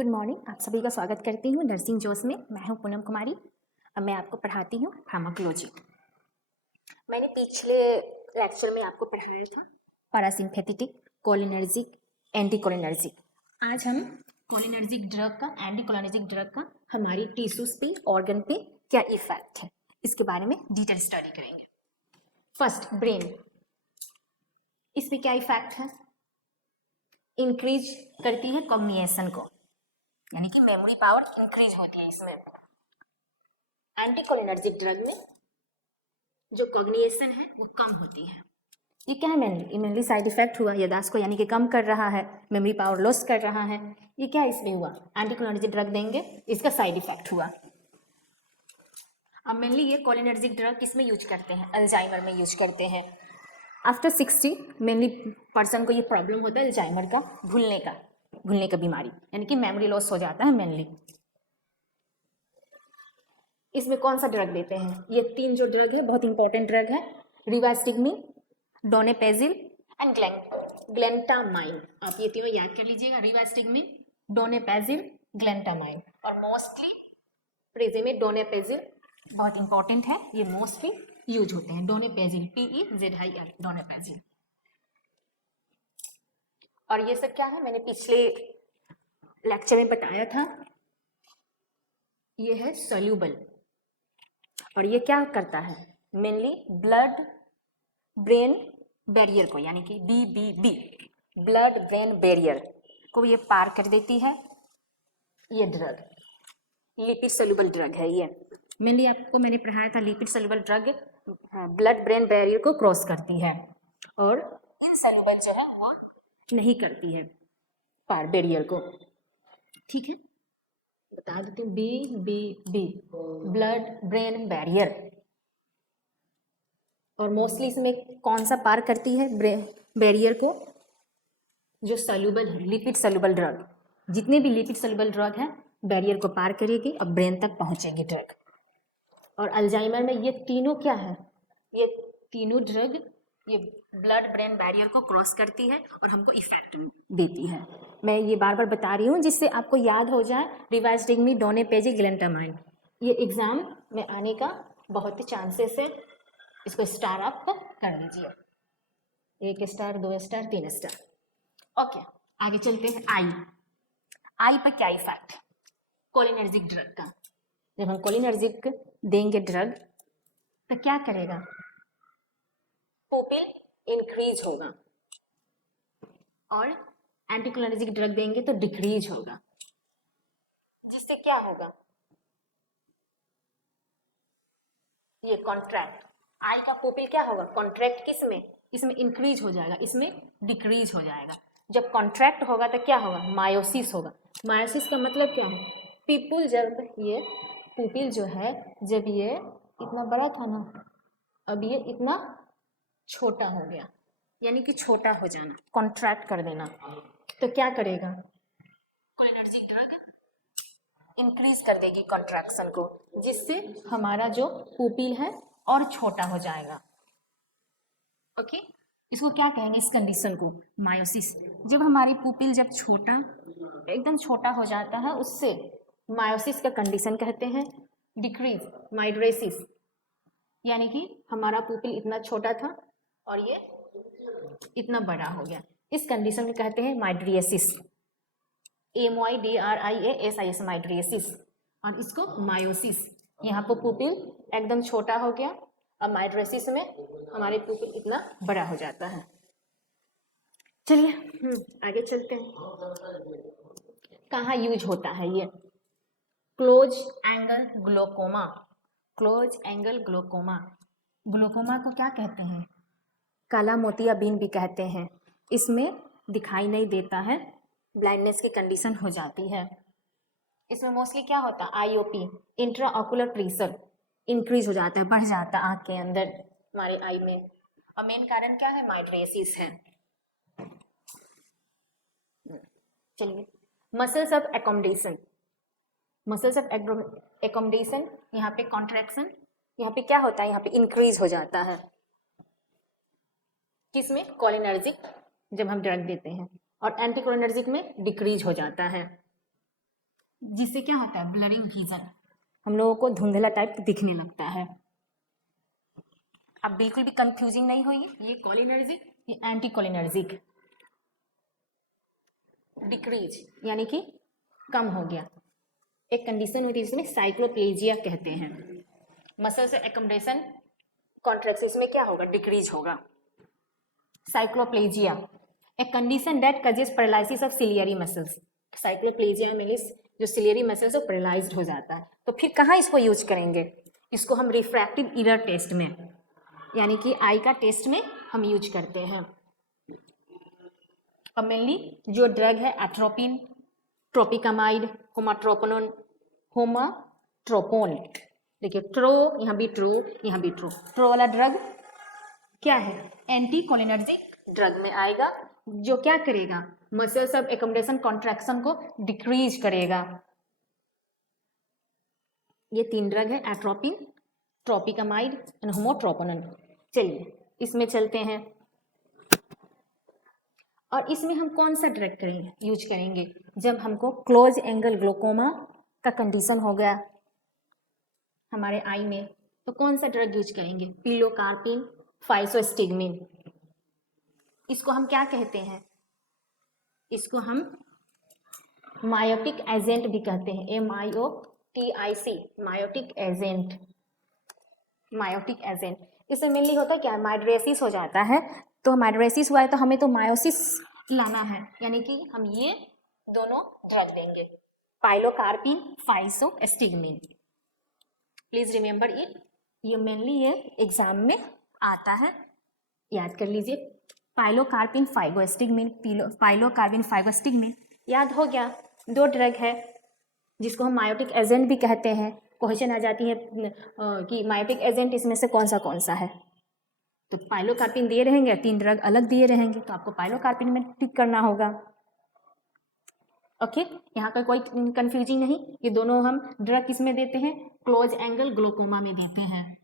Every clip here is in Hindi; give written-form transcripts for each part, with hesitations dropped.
गुड मॉर्निंग, आप सभी का स्वागत करती हूँ नर्सिंग जोश में। मैं हूँ पूनम कुमारी। अब मैं आपको पढ़ाती हूँ फार्माकोलॉजी। मैंने पिछले लेक्चर में आपको पढ़ाया था पैरासिम्पैथेटिक, कोलिनर्जिक, एंटीकोलिनर्जिक। आज हम कोलिनर्जिक ड्रग का, एंटीकोलिनर्जिक ड्रग का हमारी टिश्यूज पे, ऑर्गन पे क्या इफेक्ट है, इसके बारे में डिटेल स्टडी करेंगे। First, brain. इस पे क्या इफेक्ट है? इंक्रीज करती है कॉग्निशन को, यानी कि मेमोरी पावर इंक्रीज होती है इसमें। एंटीकोलिनर्जिक ड्रग में जो कॉग्निशन है वो कम होती है। ये क्या है? मेनली साइड इफेक्ट हुआ याददाश्त को, यानी कि कम कर रहा है, मेमोरी पावर लॉस कर रहा है। ये क्या इसमें हुआ? एंटीकोलिनर्जिक ड्रग देंगे, इसका साइड इफेक्ट हुआ। अब मेनली ये कोलिनर्जिक ड्रग किसमें यूज करते हैं? अल्जाइमर में यूज करते हैं। आफ्टर 60 मेनली पर्सन को ये प्रॉब्लम होता है अल्जाइमर का, भूलने का बीमारी, यानी कि मेमोरी लॉस हो जाता है मेनली। इसमें कौन सा ड्रग देते हैं? ये तीन जो ड्रग है बहुत इंपॉर्टेंट ड्रग है, रिवास्टिग्मिन, डोनेपेजिल एंड ग्लेंटामाइन। आप ये तीनों याद कर लीजिएगा, रिवास्टिग्मिन, डोनेपेजिल, ग्लेंटामाइन। और मोस्टली प्रेजे में डोनेपेजिल बहुत इंपॉर्टेंट है, ये मोस्टली यूज होते हैं। डोनेपेजिल, PEZIL, डोनेपेजिल। और ये सब क्या है? मैंने पिछले लेक्चर में बताया था, ये है सोल्यूबल। और ये क्या करता है? मेनली ब्लड ब्रेन बैरियर को, यानी कि BBB, ब्लड ब्रेन बैरियर को ये पार कर देती है। ये ड्रग लिपिड सोल्यूबल ड्रग है। ये मेनली आपको मैंने पढ़ाया था, lipid soluble drug blood brain barrier को क्रॉस करती है और इनसोल्यूबल जो है वो नहीं करती है पार बैरियर को। ठीक है, बता देती हूँ, BBB, ब्लड ब्रेन बैरियर। और मोस्टली इसमें कौन सा पार करती है बैरियर को? जो सोल्यूबल है, लिपिड सोल्यूबल ड्रग। जितने भी लिपिड सोल्यूबल ड्रग है बैरियर को पार करेगी और ब्रेन तक पहुंचेगी ड्रग। और अल्जाइमर में ये तीनों क्या है? ये तीनों ड्रग ये ब्लड ब्रेन बैरियर को क्रॉस करती है और हमको इफेक्ट देती है। मैं ये बार बार बता रही हूँ जिससे आपको याद हो जाए, रिवास्टिग्मिन, डोनेपेजिल, ग्लेंटामाइन। ये एग्जाम में आने का बहुत ही चांसेस है, इसको स्टार आप कर लीजिए, 1 स्टार, 2 स्टार, 3 स्टार। ओके, आगे चलते हैं। आई पर क्या इफेक्ट है कोलिनर्जिक ड्रग का? जब हम कोलिनर्जिक देंगे ड्रग तो क्या करेगा? पुपिल इंक्रीज होगा, और एंटीकोलिनर्जिक ड्रग देंगे तो डिक्रीज होगा। जिससे क्या होगा? ये कॉन्ट्रैक्ट, आई का पुपिल क्या होगा? कॉन्ट्रैक्ट किसमें? इसमें इंक्रीज हो जाएगा, इसमें डिक्रीज हो जाएगा। जब कॉन्ट्रैक्ट होगा तो क्या होगा? मायोसिस होगा। मायोसिस का मतलब क्या है? पीपुल, जब ये पुपिल जो है, जब ये इतना बड़ा था ना, अब ये इतना छोटा हो गया, यानी कि छोटा हो जाना, कॉन्ट्रैक्ट कर देना। तो क्या करेगा? कोलिनर्जिक ड्रग इंक्रीज कर देगी कॉन्ट्रैक्शन को, जिससे हमारा जो पुपिल है और छोटा हो जाएगा। ओके, इसको क्या कहेंगे? इस कंडीशन को मायोसिस। जब हमारी पुपिल जब छोटा, एकदम छोटा हो जाता है, उससे मायोसिस का कंडीशन कहते हैं। डिक्रीज, माइड्रेसिस, यानी कि हमारा पुपिल इतना छोटा था और ये इतना बड़ा हो गया, इस कंडीशन को कहते हैं माइड्रियसिस, MYDRIASIS, माइड्रियसिस। और इसको मायोसिस, यहाँ पर पुपिल एकदम छोटा हो गया और माइड्रेसिस में हमारे पुपिल इतना बड़ा हो जाता है। चलिए आगे चलते हैं। कहाँ यूज होता है ये? Close angle glaucoma. Close angle glaucoma, glaucoma को क्या कहते हैं? काला मोतियाबिंद भी कहते हैं। इसमें दिखाई नहीं देता है, ब्लाइंडनेस की कंडीशन हो जाती है। इसमें मोस्टली क्या होता है? IOP, intra ocular pressure increase हो जाता है, बढ़ जाता है आँख के अंदर, हमारे आई में। और मेन कारण क्या है? माइड्रेसिस है। चलिए, muscles of accommodation. Muscles of accommodation, यहाँ पे कॉन्ट्रैक्शन, यहाँ पे क्या होता है? यहाँ पे इंक्रीज हो जाता है। किसमें? कोलिनर्जिक, जब हम ड्रग देते हैं। और एंटीकोलिनर्जिक में डिक्रीज हो जाता है। जिससे क्या होता है, ब्लरिंग विजन, हम लोगों को धुंधला टाइप दिखने लगता है। अब बिल्कुल भी कंफ्यूजिंग नहीं होइए, ये कोलिनर्जिक, ये एंटी कोलिनर्जिक। डिक्रीज यानी कि कम हो गया। एक कंडीशन होती है जिसमें साइक्लोप्लेजिया कहते हैं। मसल से एकोमोडेशन कॉन्ट्रैक्शन, इसमें क्या होगा, डिक्रीज होगा। Cycloplegia a condition that causes paralysis of ciliary muscles. Cycloplegia में जो सिलियरी मसल्स वो पैरालाइज्ड हो जाता है। तो फिर कहाँ इसको यूज करेंगे, इसको हम रिफ्रैक्टिव एरर टेस्ट में, यानी कि आई का टेस्ट में हम यूज करते हैं। अब मेनली जो ड्रग है एट्रोपिन, ट्रोपिकामाइड, होमाट्रोपोन, देखिए ट्रो, यहाँ भी ट्रो, यहाँ भी ट्रो वाला ड्रग क्या है, एंटी कोलिनर्जिक ड्रग में आएगा, जो क्या करेगा, मसल्स ऑफ एकोमोडेशन कॉन्ट्रैक्शन को डिक्रीज करेगा। ये 3 ड्रग है, एट्रोपिन, ट्रोपिकामाइड एंड होमोट्रोपोन। चलिए इसमें चलते हैं, और इसमें हम कौन सा ड्रग करेंगे, यूज करेंगे जब हमको क्लोज एंगल ग्लोकोमा का कंडीशन हो गया हमारे आई में, तो कौन सा ड्रग यूज करेंगे, पिलोकार्पिन, फाइसोस्टिग्मिन। इसको हम क्या कहते हैं, इसको हम मायोटिक एजेंट भी कहते हैं, MIOTIC, myotic agent. Myotic agent इससे मेनली होता है क्या, माइड्रेसिस हो जाता है, तो माइड्रेसिस हुआ है तो हमें तो मायोसिस लाना है, यानी कि हम ये दोनों ड्रग देंगे, पाइलोकार्पिन, फाइसोस्टिग्मिन। प्लीज रिमेंबर इट, ये मेनली ये एग्जाम में आता है, याद कर लीजिए। पाइलोकार्पिन, फाइगोस्टिग्मिन, पाइलोकार्पिन, फाइगोस्टिग्मिन, याद हो गया। 2 ड्रग है जिसको हम मायोटिक एजेंट भी कहते हैं। क्वेश्चन आ जाती है कि मायोटिक एजेंट इसमें से कौन सा है, तो पाइलोकार्पिन दिए रहेंगे, 3 ड्रग अलग दिए रहेंगे, तो आपको पाइलोकार्पिन में टिक करना होगा। ओके, यहाँ का कोई कंफ्यूजिंग नहीं, ये दोनों हम ड्रग किसमें देते हैं, क्लोज एंगल ग्लोकोमा में देते हैं।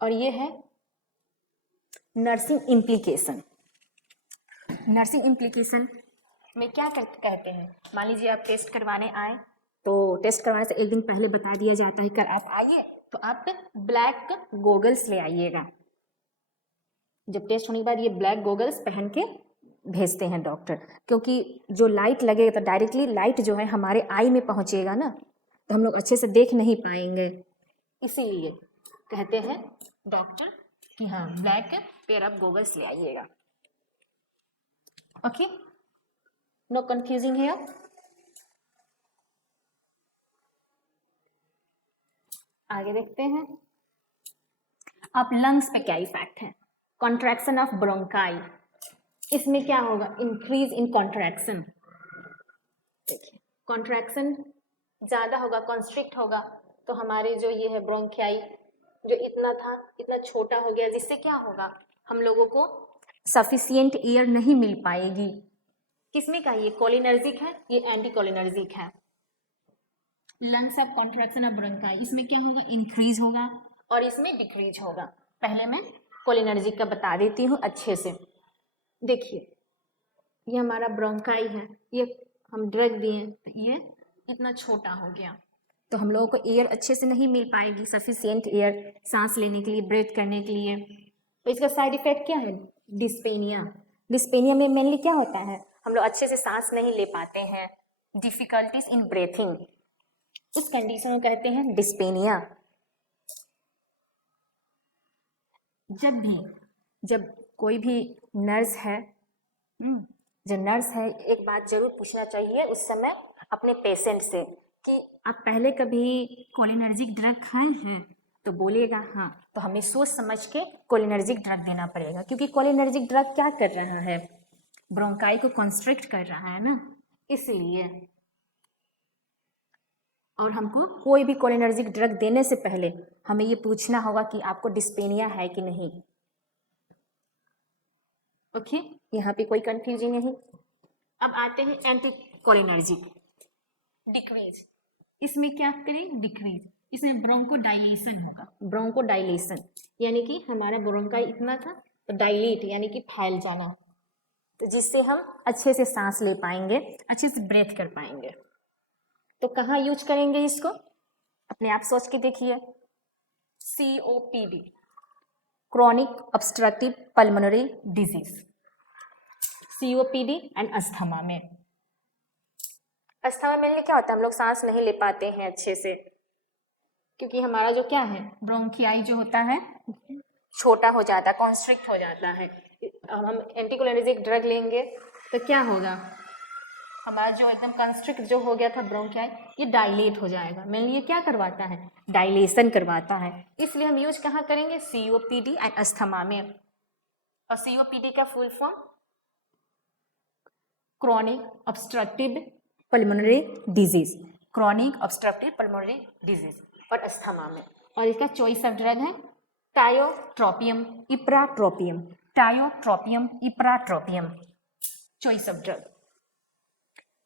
और ये है नर्सिंग इम्प्लीकेशन। नर्सिंग इम्प्लीकेशन में क्या कहते हैं, मान लीजिए आप टेस्ट करवाने आए, तो टेस्ट करवाने से 1 दिन पहले बता दिया जाता है कि आप आइए तो आप ब्लैक गोगल्स ले आइएगा। जब टेस्ट होने के बाद ये ब्लैक गोगल्स पहन के भेजते हैं डॉक्टर, क्योंकि जो लाइट लगेगा तो डायरेक्टली लाइट जो है हमारे आई में पहुंचेगा ना, तो हम लोग अच्छे से देख नहीं पाएंगे, इसीलिए कहते हैं डॉक्टर कि हाँ ब्लैक पेयर ऑफ गोगल्स ले आइएगा। ओके, नो कंफ्यूजिंग है। आगे देखते हैं, अब लंग्स पे क्या इफेक्ट है, कॉन्ट्रैक्शन ऑफ ब्रोंकाई, इसमें क्या होगा, इंक्रीज इन कॉन्ट्रैक्शन। देखिए कॉन्ट्रैक्शन ज़्यादा होगा, कॉन्स्ट्रिक्ट होगा, तो हमारे जो ये है ब्रोंकियाई जो इतना था इतना छोटा हो गया, जिससे क्या होगा, हम लोगों को सफिशियंट एयर नहीं मिल पाएगी। किसमें का, ये कोलिनर्जिक है, ये एंटी कोलिनर्जिक है। Lungs of contraction of bronchi, इसमें क्या होगा, इंक्रीज होगा और इसमें डिक्रीज होगा। पहले मैं कोलिनर्जिक का बता देती हूँ अच्छे से। देखिए ये हमारा ब्रोंकाई है, ये हम ड्रग दिए तो ये इतना छोटा हो गया, तो हम लोगों को एयर अच्छे से नहीं मिल पाएगी, सफिशियंट एयर सांस लेने के लिए, ब्रीथ करने के लिए। तो इसका साइड इफेक्ट क्या है, डिस्पेनिया। डिस्पेनिया में मेनली क्या होता है, हम लोग अच्छे से सांस नहीं ले पाते हैं, डिफिकल्टीज इन ब्रीथिंग, इस कंडीशन को कहते हैं डिस्पेनिया। जब कोई भी नर्स है, जो नर्स है, एक बात जरूर पूछना चाहिए उस समय अपने पेशेंट से कि आप पहले कभी कोलिनर्जिक ड्रग खाए हैं, तो बोलेगा हाँ, तो हमें सोच समझ के कोलिनर्जिक ड्रग देना पड़ेगा, क्योंकि कोलिनर्जिक ड्रग क्या कर रहा है, ब्रोंकाई को कंस्ट्रिक्ट कर रहा है ना, इसीलिए। और हमको कोई भी कोलिनर्जिक ड्रग देने से पहले हमें ये पूछना होगा कि आपको डिस्पेनिया है कि नहीं। ओके, यहाँ पे कोई कंफ्यूजन नहीं। अब आते हैं एंटी कोलिनर्जिक, डिक्रीज। इसमें क्या करें, डिक्रीज, इसमें ब्रोंकोडाइलेशन होगा। ब्रोंकोडाइलेशन यानी कि हमारा ब्रोंकाई इतना था तो डायलेट यानी कि फैल जाना, तो जिससे हम अच्छे से सांस ले पाएंगे, अच्छे से ब्रेथ कर पाएंगे। तो कहाँ यूज करेंगे इसको, अपने आप सोच के देखिए। COPD, chronic obstructive pulmonary disease, COPD and asthma में। अस्थमा में क्या होता है, हम लोग सांस नहीं ले पाते हैं अच्छे से, क्योंकि हमारा जो क्या है, ब्रोंकियाई जो होता है छोटा हो जाता है, कॉन्स्ट्रिक्ट हो जाता है। अब हम एंटीकोलिनर्जिक ड्रग लेंगे तो क्या होगा, हमारा जो एकदम कंस्ट्रिक्ट जो हो गया था ब्रोंकियाई, ये डायलेट हो जाएगा। मेनली ये क्या करवाता है, डायलेशन करवाता है। इसलिए हम यूज कहाँ करेंगे, COPD एंड अस्थमा में। और COPD का full form chronic obstructive pulmonary disease, chronic obstructive pulmonary disease, और अस्थमा में। और इसका चॉइस ऑफ ड्रग है tiotropium ipratropium, tiotropium ipratropium, choice of drug.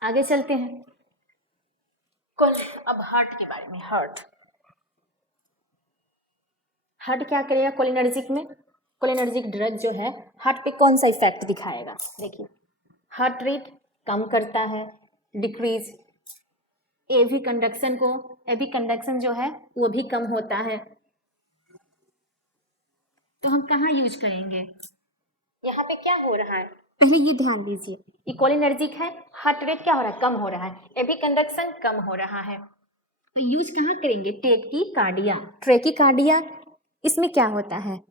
आगे चलते हैं। अब हार्ट के बारे में। हार्ट क्या करेगा कोलिनर्जिक में, कोलिनर्जिक ड्रग जो है हार्ट पे कौन सा इफेक्ट दिखाएगा, देखिए हार्ट रेट कम करता है, डिक्रीज, एवी कंडक्शन जो है वो भी कम होता है। तो हम कहाँ यूज करेंगे, यहाँ पे क्या हो रहा है, पहले ये ध्यान दीजिए, ये कोलिनर्जिक है, हार्ट रेट क्या हो रहा है, कम हो रहा है, एवी कंडक्शन कम हो रहा है। तो यूज कहाँ करेंगे, टेकीकार्डिया। ट्रेकीकार्डिया, इसमें क्या होता है,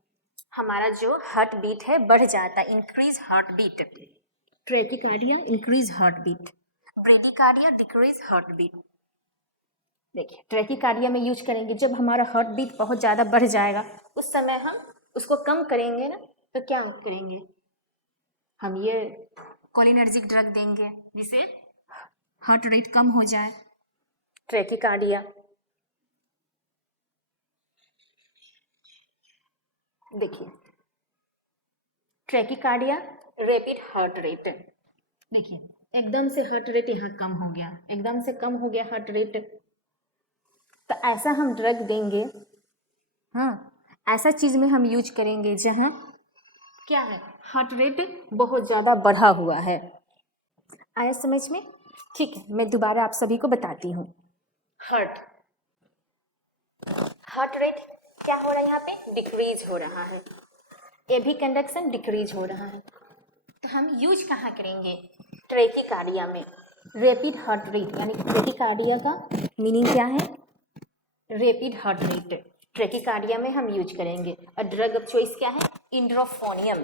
हमारा जो हार्ट बीट है बढ़ जाता है, increase heart beat. Tachycardia increase heart beat, bradycardia decrease heart beat. देखिए ट्रेकीकार्डिया में यूज करेंगे जब हमारा हार्ट बीट बहुत ज़्यादा बढ़ जाएगा, उस समय हम उसको कम करेंगे ना, तो क्या करेंगे, हम ये कोलिनर्जिक ड्रग देंगे जिससे हार्ट रेट कम हो जाए, ट्रेकीकार्डिया। देखिए ट्रेकीकार्डिया, रैपिड हार्ट रेट, देखिए एकदम से हार्ट रेट यहाँ कम हो गया, एकदम से कम हो गया हार्ट रेट, तो ऐसा हम ड्रग देंगे, हाँ ऐसा चीज़ में हम यूज करेंगे जहाँ क्या है, हार्ट रेट बहुत ज़्यादा बढ़ा हुआ है। आया समझ में, ठीक है, मैं दोबारा आप सभी को बताती हूँ। हार्ट रेट क्या हो रहा है, यहाँ पे डिक्रीज हो रहा है, एवी कंडक्शन डिक्रीज हो रहा है, तो हम यूज कहाँ करेंगे, ट्रेकीकार्डिया में। रैपिड हार्ट रेट यानी ट्रेकीकार्डिया का मीनिंग क्या है, रैपिड हार्ट रेट, ट्रेकीकार्डिया में हम यूज करेंगे। और ड्रग ऑफ चॉइस क्या है, इंड्रोफोनियम।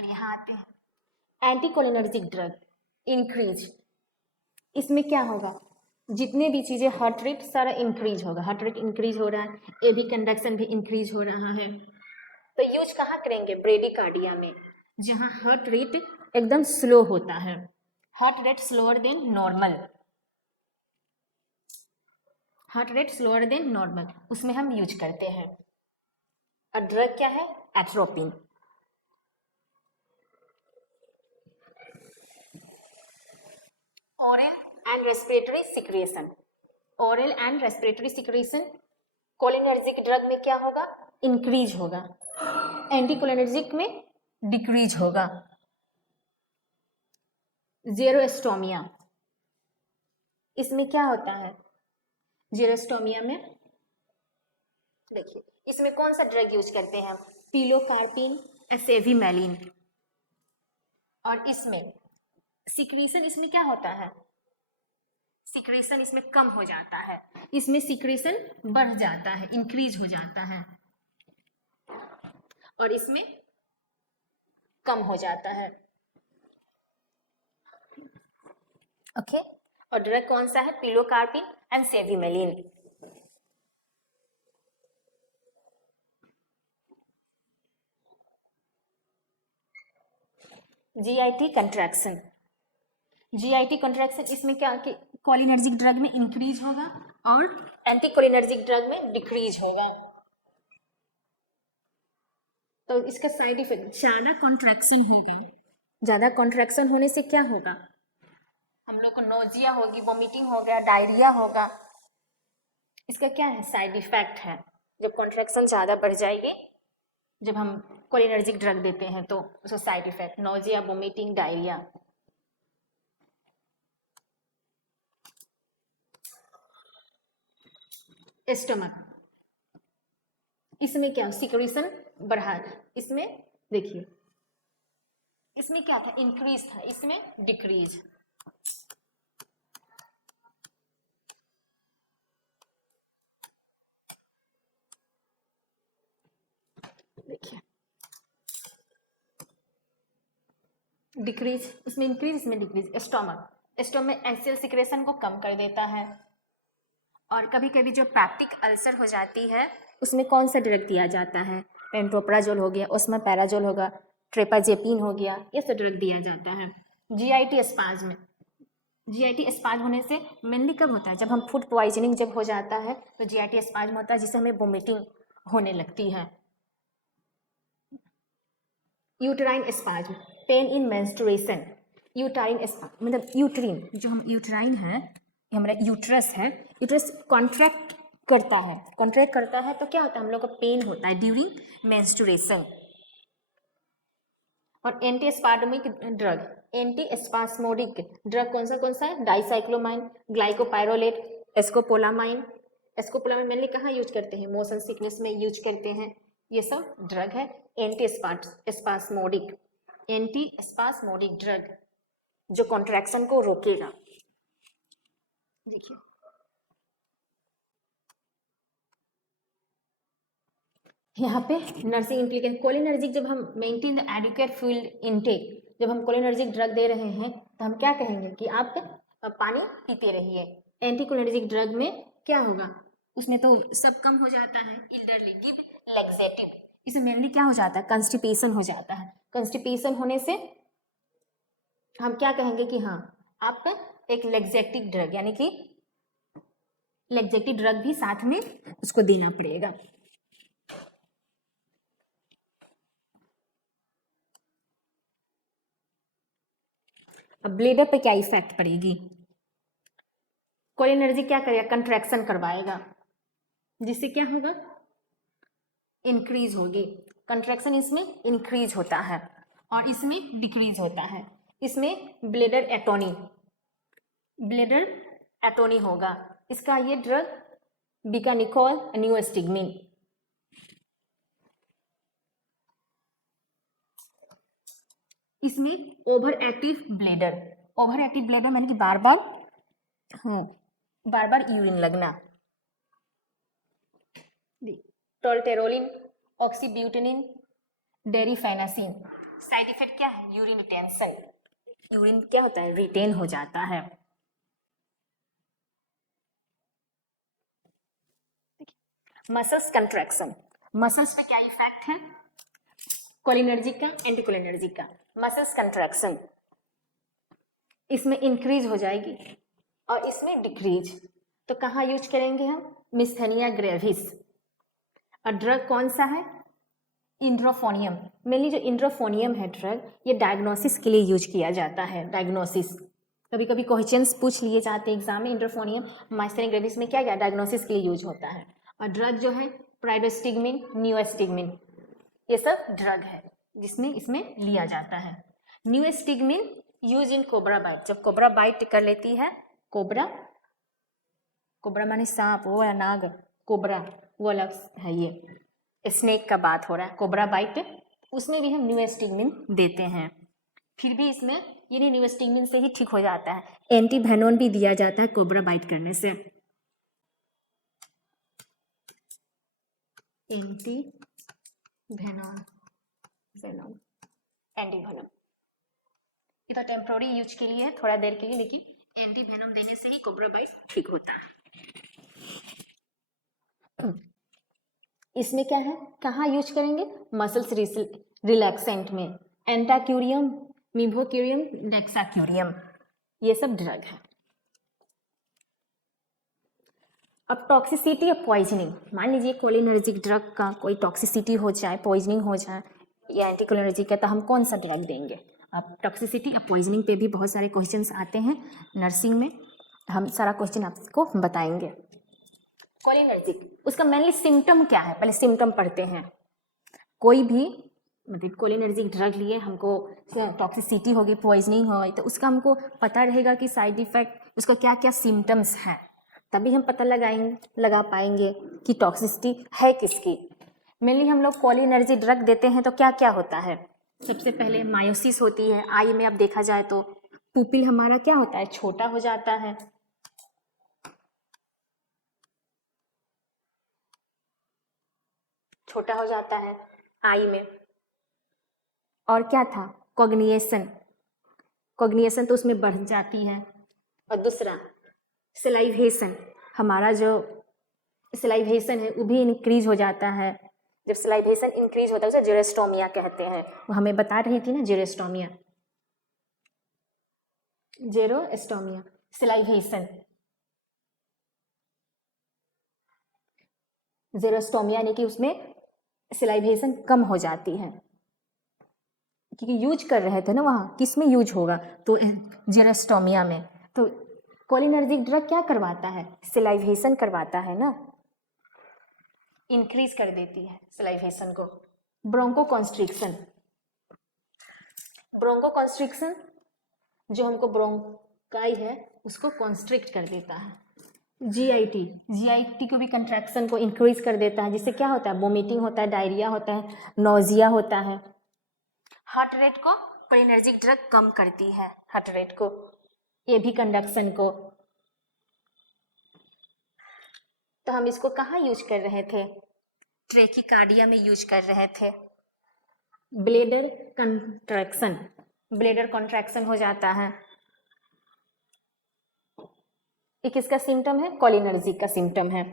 यहाँ आते हैं एंटीकोलिनर्जिक ड्रग, इंक्रीज, इसमें क्या होगा, जितने भी चीज़ें हार्ट रेट सारा इंक्रीज होगा, हार्ट रेट इंक्रीज हो रहा है, एवी कंडक्शन भी इंक्रीज हो रहा है, तो यूज कहाँ करेंगे, ब्रेडिकार्डिया में, जहाँ हार्ट रेट एकदम स्लो होता है, heart rate slower then normal, heart rate slower then normal, उसमें हम यूज करते हैं। और ड्रग क्या है, atropine. Oral and respiratory secretion, oral and respiratory secretion cholinergic drug में क्या होगा, इंक्रीज होगा, एंटीकोलिनर्जिक में डिक्रीज होगा। जेरोस्टोमिया, इसमें क्या होता है, जेरोस्टोमिया में देखिए इसमें कौन सा ड्रग यूज करते हैं हम, पिलोकार्पिन, एसेविमेलिन। और इसमें सिक्रीशन, इसमें क्या होता है, सिक्रेशन इसमें कम हो जाता है, इसमें सिक्रेशन बढ़ जाता है, इंक्रीज हो जाता है, और इसमें कम हो जाता है। ओके, और ड्रग कौन सा है, pilocarpine and cevimeline. GIT contraction, GIT contraction इसमें क्या कि कोलिनर्जिक ड्रग में इंक्रीज होगा और एंटीकोलिनर्जिक ड्रग में डिक्रीज होगा। तो इसका साइड इफेक्ट, ज़्यादा कॉन्ट्रैक्शन होगा, ज़्यादा कॉन्ट्रैक्शन होने से क्या होगा, हम लोग को नोजिया होगी, वोमिटिंग हो गया, डायरिया होगा, इसका क्या है साइड इफेक्ट है। जब कॉन्ट्रैक्शन ज़्यादा बढ़ जाएगी, जब हम कोलिनर्जिक ड्रग देते हैं तो उसका side effect nausea, vomiting, diarrhoea. Stomach, इसमें क्या सिक्रेशन बढ़ा, इसमें देखिए इसमें क्या था इंक्रीज था, इसमें डिक्रीज। देखिए डिक्रीज, इसमें इंक्रीज, इसमें decrease. Stomach, stomach acid secretion को कम कर देता है। और कभी कभी जो पैप्टिक अल्सर हो जाती है उसमें कौन सा ड्रग दिया जाता है, पेंटोप्राजोल हो गया, उसमें पैराजोल होगा, ट्रेपाजेपिन हो गया, ये सब ड्रग दिया जाता है। जीआईटी स्पाज्म, जीआईटी स्पाज्म होने से मेनली कब होता है, जब हम फूड पॉइजनिंग जब हो जाता है तो जीआईटी स्पाज्म होता है, जिससे हमें वोमिटिंग होने लगती है। Uterine spasm, pain in menstruation, uterine spasm मतलब यूट्रीन, जो हम यूटराइन है, हमारा यूट्रस है, यूट्रस कॉन्ट्रैक्ट करता है, कॉन्ट्रैक्ट करता है तो क्या होता है, हम लोग को पेन होता है ड्यूरिंग मेंस्ट्रुएशन। और anti spasmodic drug, anti spasmodic drug कौन सा है, dicyclomine, glycopyrrolate, scopolamine. Scopolamine mainly कहाँ यूज करते हैं, मोशन सिकनेस में यूज करते हैं। ये सब ड्रग है anti spasmodic, anti spasmodic drug जो कॉन्ट्रैक्शन को रोकेगा। देखिए यहाँ पे नर्सिंग इम्प्लीकेशन, कोलिनर्जिक जब हम maintain the adequate fuel intake, जब हम कोलिनर्जिक ड्रग दे रहे हैं तो हम क्या कहेंगे कि आप पानी पीते रहिए। एंटी कोलिनर्जिक ड्रग में क्या होगा, उसमें तो सब कम हो जाता है, इल्डरली गिव लैक्सेटिव, इसमें मेनली क्या हो जाता है, कंस्टिपेशन हो जाता है। कंस्टिपेशन होने से हम क्या कहेंगे कि हाँ आप एक लैक्सेटिव ड्रग यानी कि लैक्सेटिव ड्रग भी साथ में उसको देना पड़ेगा। अब ब्लेडर पे क्या इफेक्ट पड़ेगी, कोलिनर्जिक क्या करेगा, कंट्रैक्शन करवाएगा, जिससे क्या होगा, इंक्रीज होगी। कंट्रैक्शन इसमें इंक्रीज होता है और इसमें डिक्रीज होता है। इसमें ब्लेडर एटोनी, ब्लेडर एटोनी होगा। इसका ये ड्रग बिकानिकोल न्यूस्टिग्मिन। इसमें over active bladder, over active bladder मैंने कि बार बार यूरिन लगना। टोल्टेरोलिन, ऑक्सीब्यूटेनिन, डेरिफेनासिन। साइड इफेक्ट क्या है, यूरिन रिटेंशन, यूरिन क्या होता है, रिटेन हो जाता है। मसल्स कंट्रैक्शन, मसल्स पे क्या इफेक्ट है, कोलिनर्जिक का, एंटी कोलिनर्जिक का। मसल्स कंट्रैक्शन इसमें इंक्रीज हो जाएगी और इसमें डिक्रीज। तो कहाँ यूज करेंगे हम, मिस्थेनिया ग्रेविस। और ड्रग कौन सा है, इंड्रोफोनियम। मेनली जो इंड्रोफोनियम है ड्रग, ये डायग्नोसिस के लिए यूज किया जाता है। डायग्नोसिस कभी कभी क्वेश्चंस पूछ लिए जाते हैं एग्जाम में, इंड्रोफोनियम मिस्थेनिया ग्रेविस में क्या क्या डायग्नोसिस के लिए यूज होता है। और ड्रग जो है प्राइडोस्टिग्मिन, न्यूस्टिग्मिन, ये सब ड्रग है जिसमें इसमें लिया जाता है। न्यूस्टिग्मिन यूज इन कोबरा बाइट, जब कोबरा बाइट कर लेती है, कोबरा, कोबरा माने सांप, वो है नाग, कोबरा वो अलग है, ये स्नेक का बात हो रहा है, कोबरा बाइट, उसमें भी हम न्यूस्टिग्मिन देते हैं। फिर भी इसमें ये नहीं न्यूस्टिग्मिन से ही ठीक हो जाता है, एंटीवेनोन भी दिया जाता है कोबरा बाइट करने से। एंटीवेनोन, वेनोम, एंटीवेनोम ये तो टेम्प्रोरी यूज के लिए है, थोड़ा देर के लिए, लेकिन एंटीवेनोम देने से ही कोबरा बाइट ठीक होता है। इसमें क्या है, कहाँ यूज करेंगे, मसल्स रिलैक्सेंट में, एंटाक्यूरियम, मिवोक्यूरियम, डेक्साक्यूरियम, ये सब ड्रग है। अब टॉक्सिसिटी ऑफ पॉइजनिंग, मान लीजिए कोलिनर्जिक ड्रग का कोई टॉक्सिसिटी हो जाए, पॉइजनिंग हो जाए या एंटीकोलिनर्जिक का, तो हम कौन सा ड्रग देंगे। अब टॉक्सिसिटी या पॉइजनिंग पे भी बहुत सारे क्वेश्चंस आते हैं नर्सिंग में, हम सारा क्वेश्चन आपको बताएंगे। कोलिनर्जिक, उसका मेनली सिम्टम क्या है, पहले सिम्टम पढ़ते हैं। कोई भी मतलब कोलिनर्जिक ड्रग लिए, हमको टॉक्सिसिटी होगी, पॉइजनिंग होगी, तो उसका हमको पता रहेगा कि साइड इफ़ेक्ट उसका क्या क्या सिम्टम्स हैं, तभी हम पता लगा पाएंगे कि टॉक्सिसिटी है किसकी। मेनली हम लोग कोलिनर्जिक ड्रग देते हैं तो क्या क्या होता है, सबसे पहले मायोसिस होती है। आई में अब देखा जाए तो पुपिल हमारा क्या होता है, छोटा हो जाता है। छोटा हो जाता है आई में। और क्या था, कॉग्निएशन, कॉग्निएशन तो उसमें बढ़ जाती है। और दूसरा सलाइवेशन, हमारा जो सलाइवेशन है वो भी इंक्रीज हो जाता है। जब सलाइवेशन इंक्रीज होता है उसे जेरोस्टोमिया कहते हैं। वो हमें बता रही थी ना जेरोस्टोमिया, जेरोस्टोमिया सलाइवेशन, जेरोस्टोमिया यानी कि उसमें सलाइवेशन कम हो जाती है, क्योंकि यूज कर रहे थे ना वहाँ, किस में यूज होगा, तो जेरोस्टोमिया में। तो कोलिनर्जिक ड्रग क्या करवाता है, सलाइवेशन करवाता है ना, इंक्रीज कर देती है सलाइवेशन को। ब्रोंकोकॉन्स्ट्रिक्शन, ब्रोंकोकॉन्स्ट्रिक्शन जो हमको ब्रोंकाई है उसको कॉन्स्ट्रिक्ट कर देता है। जीआईटी, जीआईटी को भी कंट्रैक्शन को इंक्रीज कर देता है, जिससे क्या होता है, वोमिटिंग होता है, डायरिया होता है, नोजिया होता है। हार्ट रेट को कोलिनर्जिक ड्रग कम करती है, हार्ट रेट को, ये भी कंडक्शन को। तो हम इसको कहाँ यूज कर रहे थे, ट्रेकिकार्डिया में यूज कर रहे थे। ब्लेडर कंट्रैक्शन, ब्लेडर कॉन्ट्रैक्शन हो जाता है, ये किसका सिम्टम है, कोलिनर्जिक का सिम्टम है।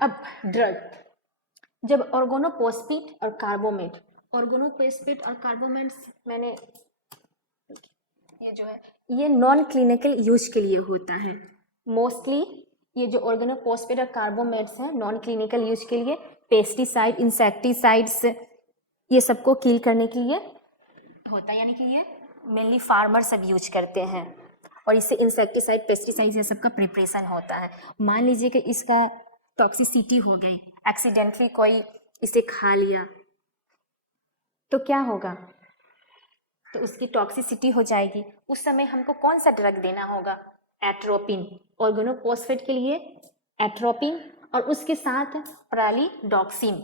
अब ड्रग, जब ऑर्गोनोफॉस्फेट और कार्बोमेट, ऑर्गोनोफॉस्फेट और कार्बोमेट मैंने ये जो है ये नॉन क्लिनिकल यूज के लिए होता है मोस्टली। ये जो ऑर्गेनोफॉस्फेट और कार्बोमेट्स हैं नॉन क्लिनिकल यूज के लिए, पेस्टिसाइड, इंसेक्टिसाइड्स, ये सबको किल करने के लिए होता है, यानी कि ये मेनली फार्मर सब यूज करते हैं, और इससे इंसेक्टिसाइड, पेस्टिसाइड ये सब का प्रिपरेशन होता है। मान लीजिए कि इसका टॉक्सिसिटी हो गई, एक्सीडेंटली कोई इसे खा लिया तो क्या होगा, तो उसकी टॉक्सिसिटी हो जाएगी। उस समय हमको कौन सा ड्रग देना होगा, एट्रोपिन, ऑर्गेनोफॉस्फेट के लिए एट्रोपिन, और उसके साथ प्रालिडॉक्सिन।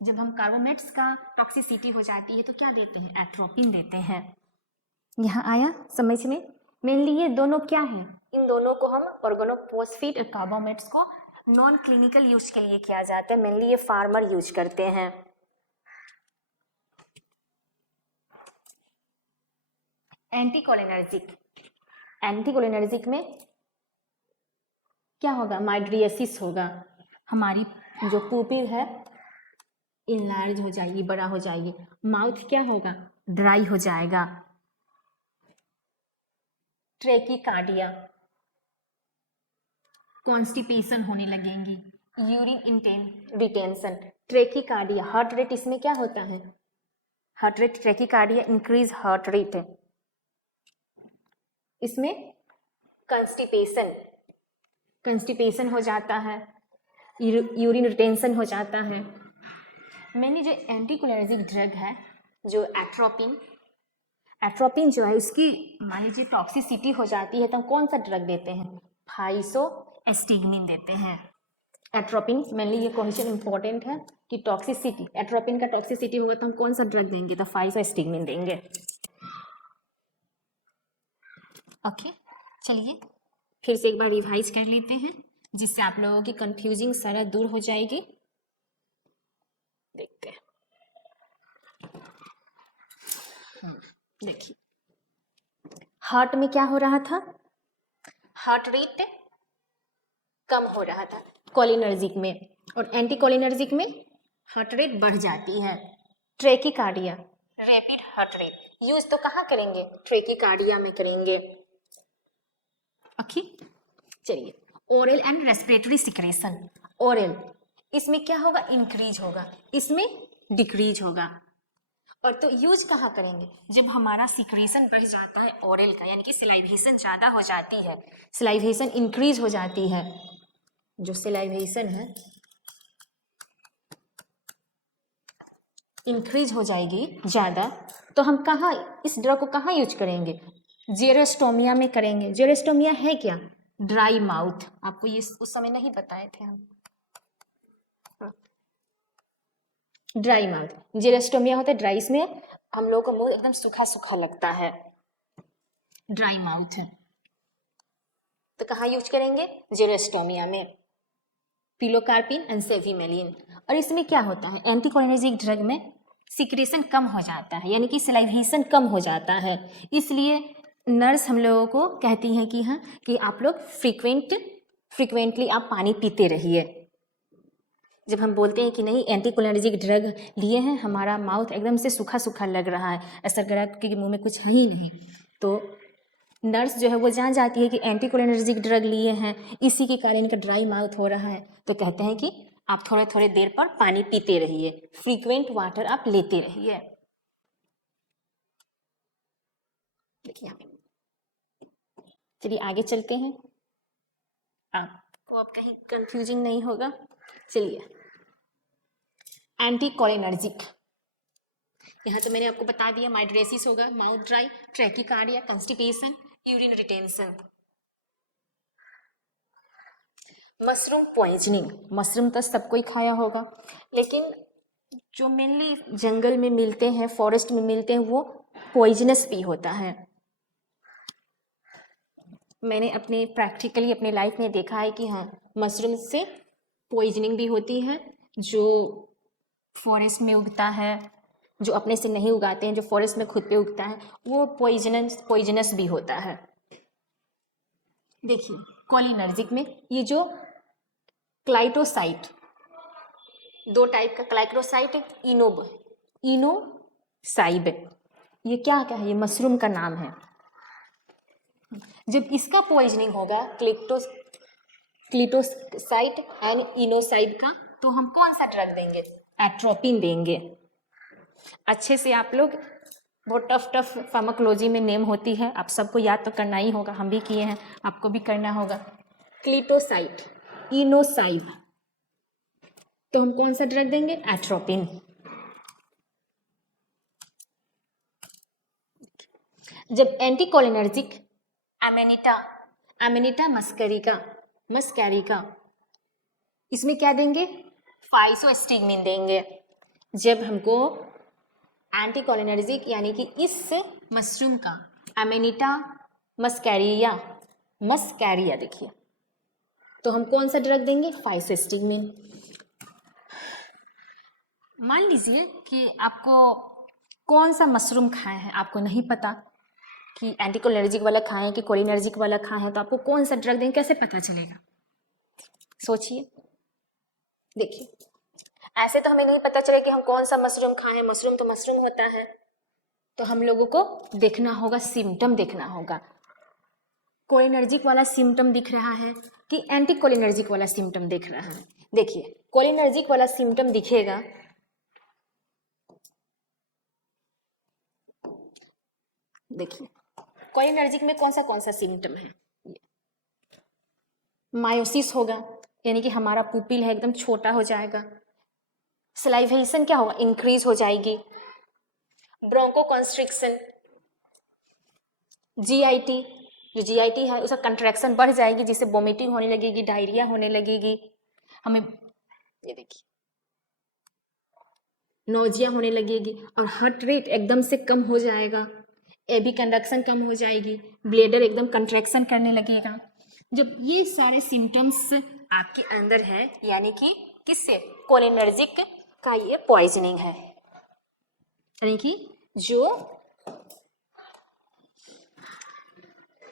जब हम कार्बोमेट्स का टॉक्सिसिटी हो जाती है तो क्या देते हैं, एट्रोपिन देते हैं। यहाँ आया समझ में, मेनली ये दोनों क्या है, इन दोनों को हम ऑर्गेनोफॉस्फेट और कार्बोमेट्स को नॉन क्लिनिकल यूज के लिए किया जाता है, मेनली ये फार्मर यूज करते हैं। एंटीकोलिनर्जिक, एंटीकोलिनर्जिक में क्या होगा, माइड्रियसिस होगा, हमारी जो पुपिल है इनलार्ज हो जाएगी, बड़ा हो जाएगी, माउथ क्या होगा, ड्राई हो जाएगा। ट्रेकिकार्डिया, कॉन्स्टिपेशन होने लगेंगी, urine retention. Tachycardia, heart rate इसमें क्या होता है, heart rate, tachycardia increase heart rate है, इसमें कंस्टिपेशन हो जाता है, यूरिन रिटेंशन हो जाता है। मैंने जो एंटीकोलिनर्जिक ड्रग है जो एट्रोपिन जो है उसकी मान लीजिए टॉक्सिसिटी हो जाती है तो हम कौन सा ड्रग देते हैं, फाइसोएस्टिग्मिन देते हैं। एट्रोपिन मेनली ये क्वेश्चन इंपॉर्टेंट है कि टॉक्सिसिटी, एट्रोपिन का टॉक्सिसिटी होगा तो हम कौन सा ड्रग देंगे, तो फाइसोएस्टिग्मिन देंगे। ओके, चलिए फिर से एक बार रिवाइज कर लेते हैं जिससे आप लोगों की कंफ्यूजिंग सारा दूर हो जाएगी। देखते हैं, देखिए हार्ट में क्या हो रहा था, हार्ट रेट कम हो रहा था कोलिनर्जिक में, और एंटीकोलिनर्जिक में हार्ट रेट बढ़ जाती है। ट्रेकिकार्डिया, रैपिड हार्ट रेट यूज तो कहाँ करेंगे, ट्रेकिकार्डिया में करेंगे। ओके, चलिए oral and respiratory secretion, oral इसमें क्या होगा, इंक्रीज होगा, इसमें डिक्रीज होगा। और तो यूज कहाँ करेंगे, जब हमारा सिक्रीशन बढ़ जाता है ओरल का, यानी कि सलाइवेशन ज़्यादा हो जाती है, सलाइवेशन इंक्रीज हो जाती है, जो सलाइवेशन है इंक्रीज हो जाएगी ज़्यादा, तो हम कहाँ इस ड्रग को कहाँ यूज करेंगे, जेरोस्टोमिया में करेंगे। जेरोस्टोमिया है क्या, ड्राई माउथ, आपको ये उस समय नहीं बताए थे हम। ड्राई माउथ, जेरोस्टोमिया होता है ड्राई, इसमें हम लोगों का मुंह एकदम सूखा सूखा लगता है, ड्राई माउथ है, तो कहाँ यूज करेंगे, जेरोस्टोमिया में, पिलोकार्पिन एंड सेविमेलिन। और इसमें क्या होता है, एंटीकोलिनर्जिक ड्रग में सिक्रेशन कम हो जाता है, यानी कि सलाइवेशन कम हो जाता है, इसलिए नर्स हम लोगों को कहती हैं कि हाँ कि आप लोग फ्रिक्वेंटली आप पानी पीते रहिए। जब हम बोलते हैं कि नहीं एंटीकोलिनर्जिक ड्रग लिए हैं, हमारा माउथ एकदम से सूखा सूखा लग रहा है, ऐसा लग रहा है कि मुंह में कुछ है ही नहीं, तो नर्स जो है वो जान जाती है कि एंटीकोलिनर्जिक ड्रग लिए हैं, इसी के कारण इनका ड्राई माउथ हो रहा है, तो कहते हैं कि आप थोड़े थोड़े देर पर पानी पीते रहिए, फ्रीक्वेंट वाटर आप लेते रहिए। देखिए यहाँ पे, चलिए आगे चलते हैं, आपको अब कहीं कंफ्यूजिंग नहीं होगा। चलिए, एंटीकोलिनर्जिक, यहाँ तो मैंने आपको बता दिया, माइड्रेसिस होगा, mouth dry, ट्रैकिकार्डिया, constipation, urine retention. Mushroom poisoning, mushroom तो सबको ही खाया होगा, लेकिन जो मेनली जंगल में मिलते हैं, फॉरेस्ट में मिलते हैं, वो पॉइजनस भी होता है। मैंने अपने प्रैक्टिकली अपने लाइफ में देखा है कि हाँ मशरूम से पॉइजनिंग भी होती है, जो फॉरेस्ट में उगता है, जो अपने से नहीं उगाते हैं, जो फॉरेस्ट में खुद पे उगता है, वो पॉइजनस भी होता है। देखिए कोलिनर्जिक में ये जो क्लाइटोसाइट, दो टाइप का क्लाइटोसाइट, इनोसाइब, ये क्या क्या है, ये मशरूम का नाम है। जब इसका पॉइजनिंग होगा क्लिटोसाइट एंड इनोसाइब का, तो हम कौन सा ड्रग देंगे, एट्रोपिन देंगे। अच्छे से आप लोग, बहुत टफ फार्माकोलॉजी में नेम होती है, आप सबको याद तो करना ही होगा, हम भी किए हैं, आपको भी करना होगा। क्लिटोसाइट, इनोसाइब, तो हम कौन सा ड्रग देंगे, एट्रोपिन। जब एंटीकोलिनर्जिक एमेनिटा मस्कैरिका, इसमें क्या देंगे, फाइसोस्टिग्मिन देंगे। जब हमको एंटीकोलिनर्जिक यानी कि इस मशरूम का एमेनिटा मस्कैरिया देखिए, तो हम कौन सा ड्रग देंगे, फाइसोस्टिग्मिन। मान लीजिए कि आपको कौन सा मशरूम खाए हैं आपको नहीं पता कि एंटीकोलिनर्जिक वाला खाएं कि कोलिनर्जिक वाला खाएं, तो आपको कौन सा ड्रग देंगे, कैसे पता चलेगा, सोचिए। देखिए ऐसे तो हमें नहीं पता चले कि हम कौन सा मशरूम खाएं, मशरूम तो मशरूम होता है, तो हम लोगों को देखना होगा, सिम्टम देखना होगा, कोलिनर्जिक वाला सिम्टम दिख रहा है कि एंटीकोलिनर्जिक वाला सिम्टम दिख रहा है। देखिए कोलिनर्जिक वाला सिम्टम दिखेगा, देखिए कोलिनर्जिक में कौन सा सिम्टम है, मायोसिस होगा, यानी कि हमारा पुपिल है एकदम छोटा हो जाएगा, सलाइवेशन क्या होगा, इंक्रीज हो जाएगी, ब्रोंकोकॉन्स्ट्रिक्शन, जीआईटी, जो जीआईटी है उसका कंट्रैक्शन बढ़ जाएगी, जिससे वोमिटिंग होने लगेगी, डायरिया होने लगेगी, हमें ये देखिए नोजिया होने लगेगी, और हार्ट रेट एकदम से कम हो जाएगा, एबी कंडक्शन कम हो जाएगी, ब्लेडर एकदम कंट्रैक्शन करने लगेगा। जब ये सारे सिम्टम्स आपके अंदर है, यानी कि किससे, कोलिनर्जिक का ये पॉइजनिंग है, यानी कि जो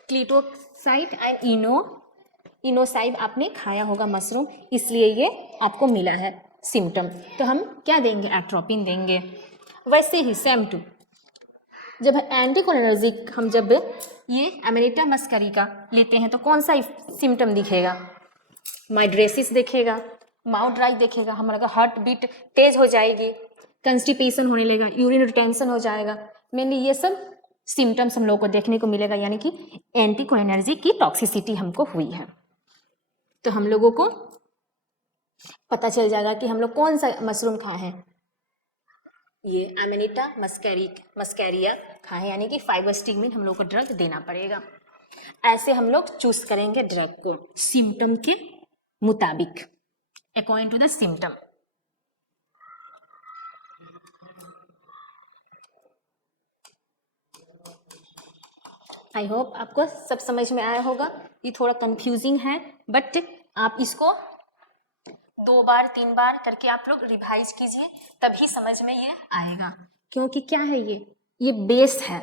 क्लिटोसाइट एंड इनोसाइब आपने खाया होगा मशरूम, इसलिए ये आपको मिला है सिम्टम, तो हम क्या देंगे, एट्रोपिन देंगे। वैसे ही सेम टू, जब एंटीकोलिनर्जिक हम जब ये एमेनिटा मस्कैरिका लेते हैं, तो कौन सा सिम्टम दिखेगा, माइड्रेसिस दिखेगा, माउथ ड्राई दिखेगा, हमारा हार्ट बीट तेज हो जाएगी, कंस्टिपेशन होने लगेगा, यूरिन रिटेंशन हो जाएगा। मेनली ये सब सिम्टम्स हम लोग को देखने को मिलेगा, यानी कि एंटीकोलिनर्जिक की टॉक्सिसिटी हमको हुई है। तो हम लोगों को पता चल जाएगा कि हम लोग कौन सा मशरूम खाए हैं। ये अमेनिटा मस्कैरिया खाए, यानी कि फाइबोस्टिग्मिन हम लोग को ड्रग देना पड़ेगा। ऐसे हम लोग चूज करेंगे ड्रग को सिम्टम के मुताबिक, according to the symptom. I hope आपको सब समझ में आया होगा। ये थोड़ा कंफ्यूजिंग है, बट आप इसको 2 बार 3 बार करके आप लोग रिवाइज कीजिए, तभी समझ में ये आएगा। क्योंकि क्या है, ये बेस है।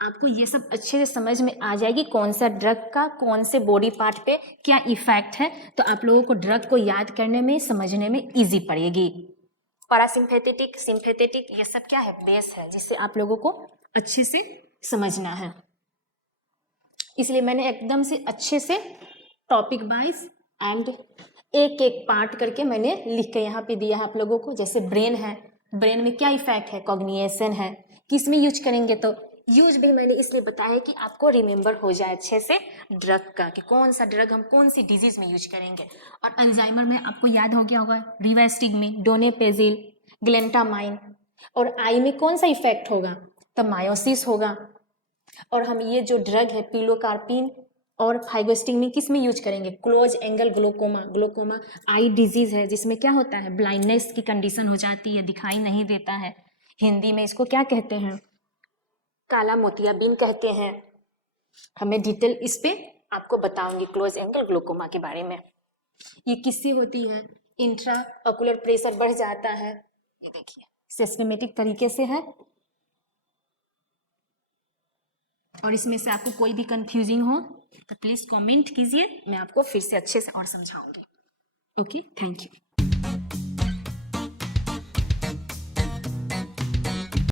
आपको ये सब अच्छे से समझ में आ जाएगी कौन सा ड्रग का कौन से बॉडी पार्ट पे क्या इफेक्ट है, तो आप लोगों को ड्रग को याद करने में, समझने में इजी पड़ेगी। पैरासिम्पैथेटिक, सिंपैथेटिक, ये सब क्या है, बेस है, जिससे आप लोगों को अच्छे से समझना है। इसलिए मैंने एकदम से अच्छे से टॉपिक वाइज एंड एक एक पार्ट करके मैंने लिख के यहाँ पे दिया है आप लोगों को। जैसे ब्रेन है, ब्रेन में क्या इफेक्ट है, कॉग्निशन है, किस में यूज करेंगे, तो यूज भी मैंने इसलिए बताया कि आपको रिमेंबर हो जाए अच्छे से ड्रग का, कि कौन सा ड्रग हम कौन सी डिजीज में यूज करेंगे। और अल्जाइमर में आपको याद हो गया होगा रिवास्टिग्मिन, डोनेपेजिल, ग्लेंटामाइन। और आई में कौन सा इफेक्ट होगा, तो मायोसिस होगा। और हम ये जो ड्रग है पिलोकार्पिन और फाइगोस्टिग्मिन किस में यूज करेंगे, close angle glaucoma. Glaucoma eye disease है जिसमें क्या होता है, ब्लाइंडनेस की कंडीशन हो जाती है, दिखाई नहीं देता है। हिंदी में इसको क्या कहते हैं, काला मोतियाबिंद कहते हैं। हमें डिटेल इस पे आपको बताऊंगी क्लोज एंगल ग्लोकोमा के बारे में। ये किससे होती है, इंट्रा ऑकुलर प्रेशर बढ़ जाता है। ये देखिए सिस्टमेटिक तरीके से है। और इसमें से आपको कोई भी कंफ्यूजिंग हो तो प्लीज कमेंट कीजिए, मैं आपको फिर से अच्छे से और समझाऊंगी। Okay, thank you.